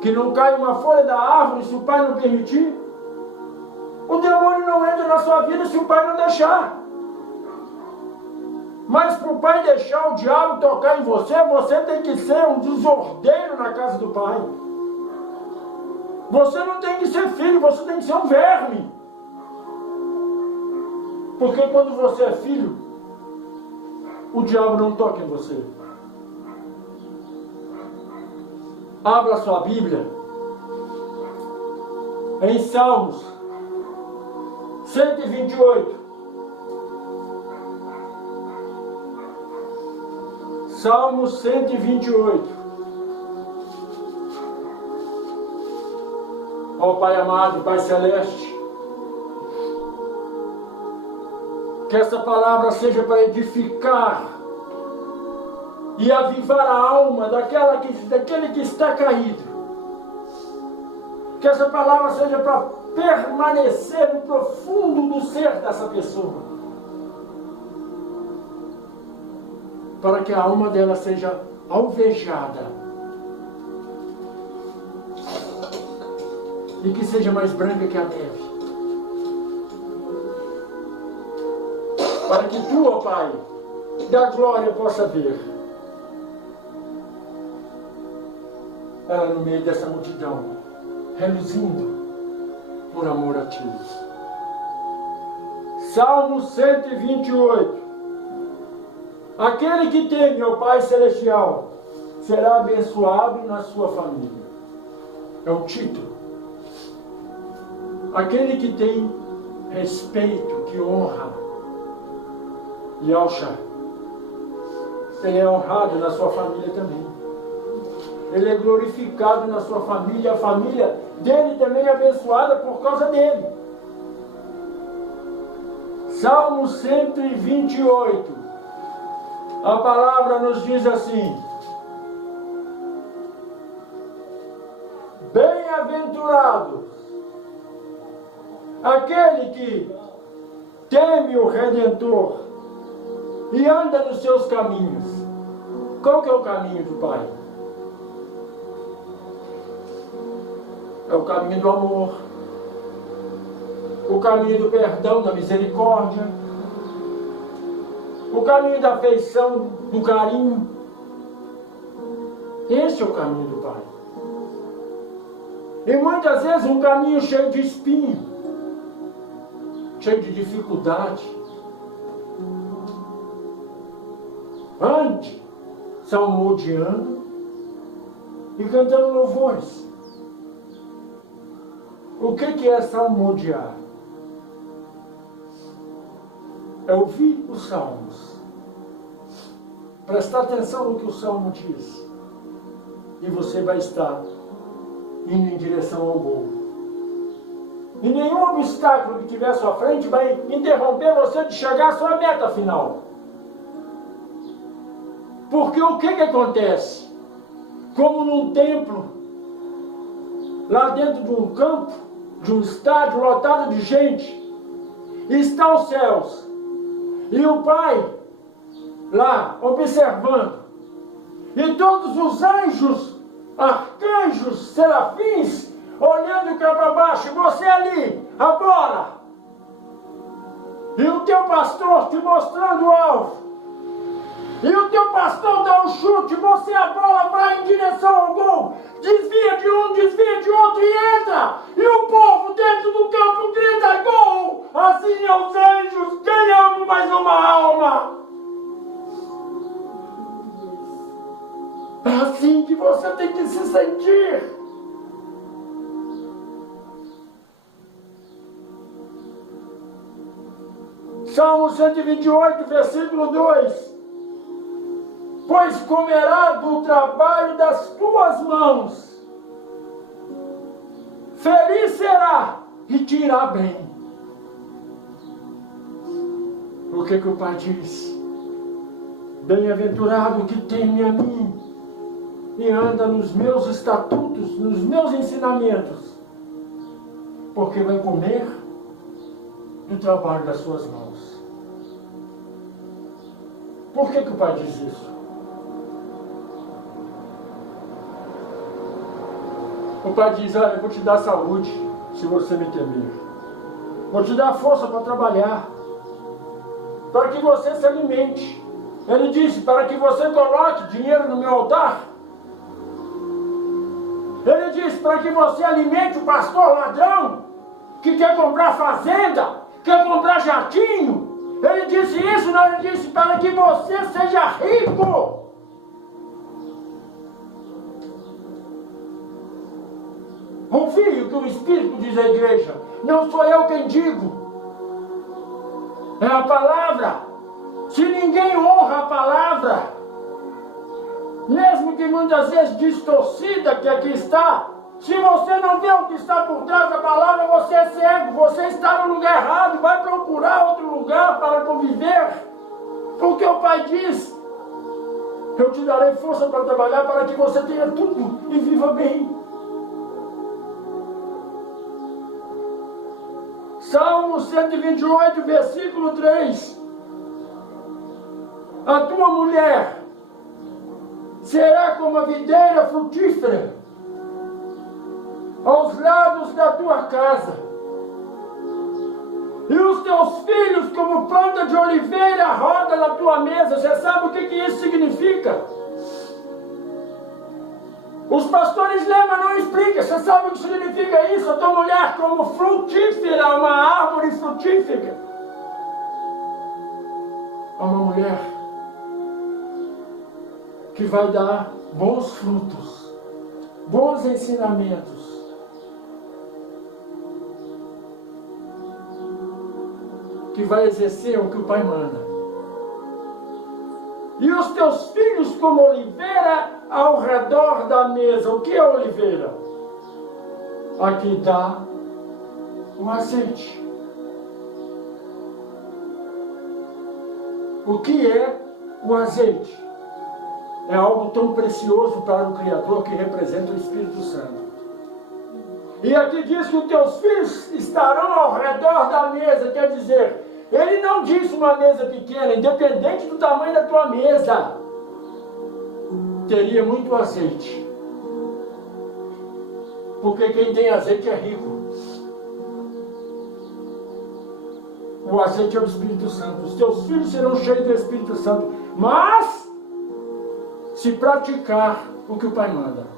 que não cai uma folha da árvore se o Pai não permitir? O demônio não entra na sua vida se o Pai não deixar. Mas para o Pai deixar o diabo tocar em você, você tem que ser um desordeiro na casa do Pai. Você não tem que ser filho, você tem que ser um verme. Porque quando você é filho, o diabo não toca em você. Abra sua Bíblia em Salmos 128. Salmos 128. Ó Pai amado, Pai celeste, que essa palavra seja para edificar e avivar a alma daquele que está caído. Que essa palavra seja para permanecer no profundo do ser dessa pessoa. Para que a alma dela seja alvejada. E que seja mais branca que a neve. Para que tu, ó Pai, da glória possa ver ela no meio dessa multidão, reluzindo por amor a ti. Salmo 128. Aquele que teme ao Pai Celestial será abençoado na sua família. É o título. Aquele que tem respeito, que honra Yahshua, ele é honrado na sua família também. Ele é glorificado na sua família. A família dele também é abençoada por causa dele. Salmo 128. A palavra nos diz assim: bem-aventurado aquele que teme o Redentor e anda nos seus caminhos. Qual que é o caminho do Pai? É o caminho do amor, o caminho do perdão, da misericórdia, o caminho da afeição, do carinho. Esse é o caminho do Pai. E muitas vezes um caminho cheio de espinho, cheio de dificuldade. Ande salmodiando e cantando louvores. O que é salmodiar? É ouvir os salmos, prestar atenção no que o salmo diz, e você vai estar indo em direção ao gol. E nenhum obstáculo que tiver à sua frente vai interromper você de chegar à sua meta final. Porque o que acontece? Como num templo, lá dentro de um campo, de um estádio lotado de gente, está os céus. E o Pai lá observando. E todos os anjos, arcanjos, serafins, olhando cá para baixo, e você ali, a bola. E o teu pastor te mostrando o alvo. E o teu pastor dá um chute, você a bola vai em direção ao gol. Desvia de um, desvia de outro e entra. E o povo dentro do campo grita gol. Assim aos anjos, ganhamos mais uma alma. É assim que você tem que se sentir. Salmo 128, versículo 2. Pois comerá do trabalho das tuas mãos. Feliz será e te irá bem. O que o Pai diz? Bem-aventurado o que teme a mim e anda nos meus estatutos, nos meus ensinamentos, porque vai comer do trabalho das suas mãos. Por que o Pai diz isso? O Pai diz, olha, eu vou te dar saúde, se você me temer. Vou te dar força para trabalhar, para que você se alimente. Ele disse, para que você coloque dinheiro no meu altar. Ele disse, para que você alimente o pastor ladrão, que quer comprar fazenda, quer comprar jatinho. Ele disse isso, não, ele disse, para que você seja rico. Confie o que o Espírito diz à igreja. Não sou eu quem digo. É a palavra. Se ninguém honra a palavra, mesmo que muitas vezes distorcida que aqui está, se você não vê o que está por trás da palavra, você é cego, você está no lugar errado, vai procurar outro lugar para conviver. Porque o Pai diz, eu te darei força para trabalhar para que você tenha tudo e viva bem. Salmo 128, versículo 3. A tua mulher será como a videira frutífera aos lados da tua casa, e os teus filhos como planta de oliveira à roda da tua mesa. Você sabe o que isso significa? Os pastores Lema não explicam. Você sabe o que significa isso? A tua mulher como frutífera, uma árvore frutífera. É uma mulher que vai dar bons frutos, bons ensinamentos. Que vai exercer o que o Pai manda. E os teus filhos como oliveira ao redor da mesa. O que é oliveira? A que dá o azeite. O que é o azeite? É algo tão precioso para o Criador que representa o Espírito Santo. E aqui diz que os teus filhos estarão ao redor da mesa, quer dizer, ele não disse uma mesa pequena, independente do tamanho da tua mesa, teria muito azeite. Porque quem tem azeite é rico. O azeite é o Espírito Santo. Os teus filhos serão cheios do Espírito Santo, mas se praticar o que o Pai manda.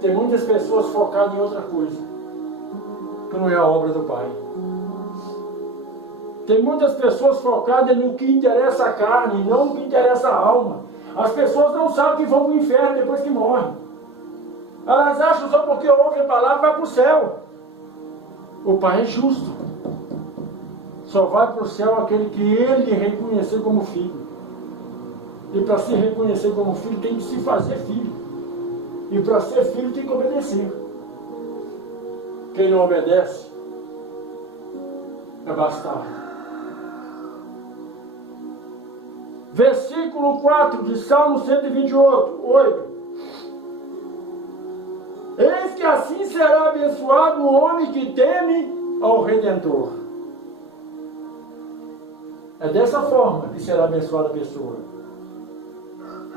Tem muitas pessoas focadas em outra coisa, que não é a obra do Pai. Tem muitas pessoas focadas no que interessa a carne, não no que interessa a alma. As pessoas não sabem que vão para o inferno depois que morrem. Elas acham só porque ouvem a palavra vai para o céu. O Pai é justo. Só vai para o céu aquele que ele reconhecer como filho. E para se reconhecer como filho tem que se fazer filho. E para ser filho tem que obedecer. Quem não obedece é bastardo. Versículo 4 de Salmo 128, 8. Eis que a assim será abençoado o homem que teme ao Redentor. É dessa forma que será abençoada a pessoa.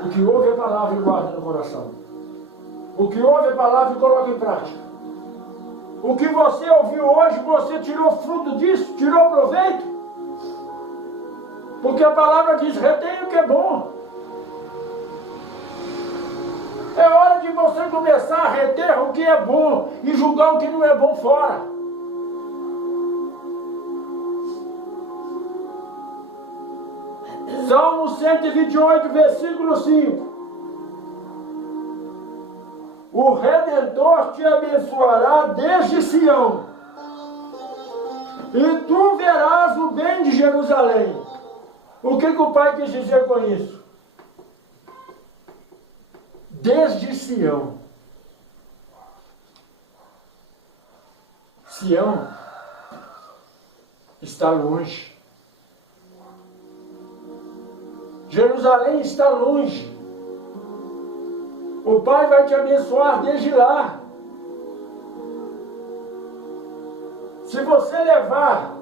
O que ouve a palavra e guarda no coração. O que ouve a palavra e coloca em prática. O que você ouviu hoje, você tirou fruto disso? Tirou proveito? Porque a palavra diz, retém o que é bom. É hora de você começar a reter o que é bom e julgar o que não é bom fora. Salmo 128, versículo 5. O Redentor te abençoará desde Sião, e tu verás o bem de Jerusalém. O que o Pai quis dizer com isso? Desde Sião. Sião está longe. Jerusalém está longe. O Pai vai te abençoar desde lá. Se você levar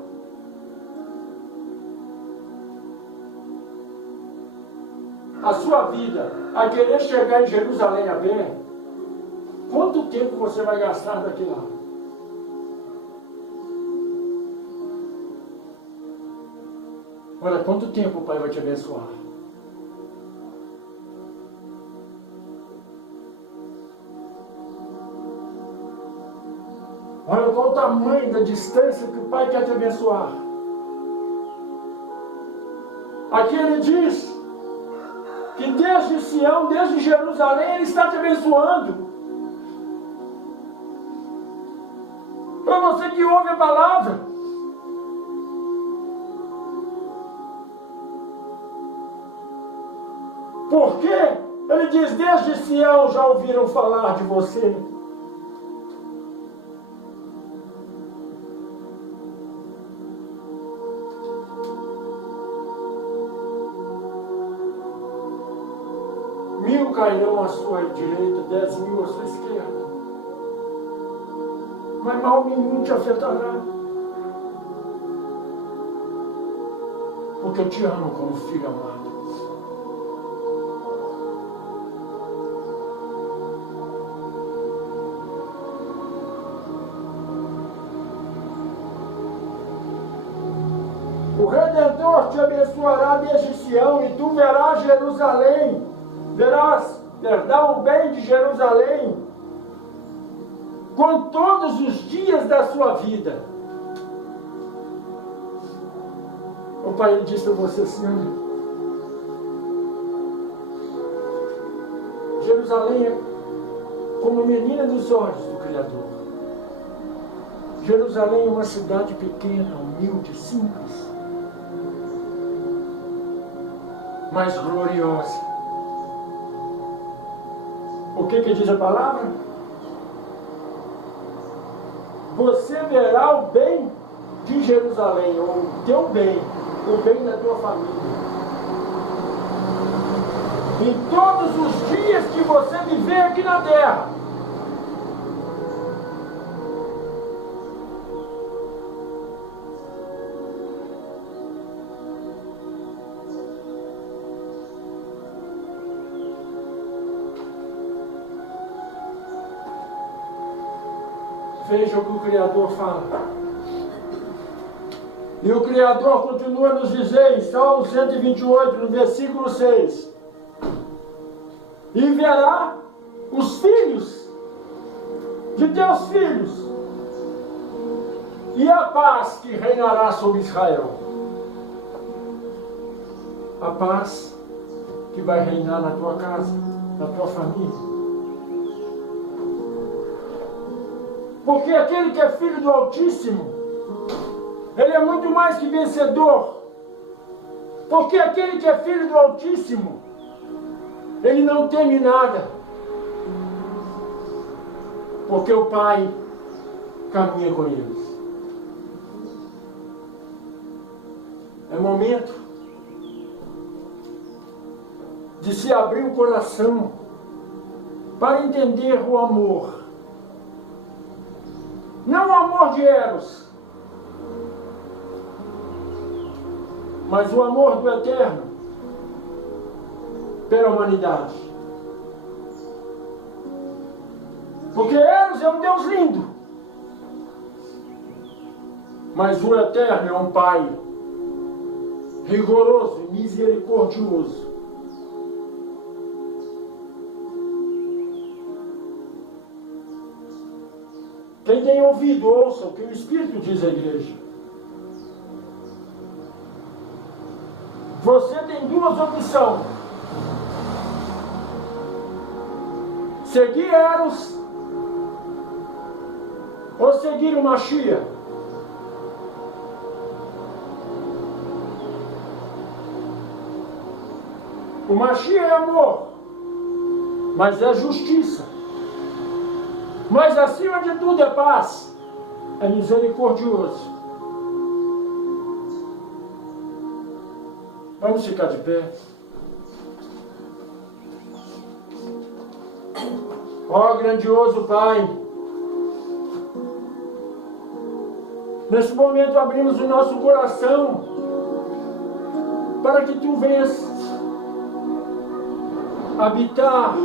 a sua vida a querer chegar em Jerusalém a pé, quanto tempo você vai gastar daqui lá? Olha, quanto tempo o Pai vai te abençoar? Olha qual o tamanho da distância que o Pai quer te abençoar. Aqui ele diz que desde Sião, desde Jerusalém, ele está te abençoando. Para você que ouve a palavra. Por quê? Ele diz, desde Sião já ouviram falar de você. Cairão à sua direita, 10.000 à sua esquerda, mas mal nenhum te afetará, porque eu te amo como filho amado. O Redentor te abençoará desde Sião, e tu verás Jerusalém. Verás, o bem de Jerusalém com todos os dias da sua vida. O Pai disse para você assim, olha, Jerusalém é como a menina dos olhos do Criador. Jerusalém é uma cidade pequena, humilde, simples, mas gloriosa. O que diz a palavra? Você verá o bem de Jerusalém, ou o teu bem, o bem da tua família. Em todos os dias que você viver aqui na terra. Veja o que o Criador fala. E o Criador continua a nos dizer em Salmo 128, no versículo 6. E verá os filhos de teus filhos, e a paz que reinará sobre Israel. A paz que vai reinar na tua casa, na tua família. Porque aquele que é filho do Altíssimo, ele é muito mais que vencedor. Porque aquele que é filho do Altíssimo, ele não teme nada. Porque o Pai caminha com eles. É momento de se abrir o coração para entender o amor Não o amor de Eros, mas o amor do Eterno pela humanidade. Porque Eros é um Deus lindo, mas o Eterno é um Pai rigoroso e misericordioso. Quem tem ouvido, ouça o que o Espírito diz à igreja. Você tem duas opções: seguir Eros ou seguir o Mashiach. O Mashiach é amor, mas é justiça. Mas acima de tudo é paz, é misericordioso. Vamos ficar de pé. Ó grandioso Pai, nesse momento abrimos o nosso coração para que Tu venhas habitar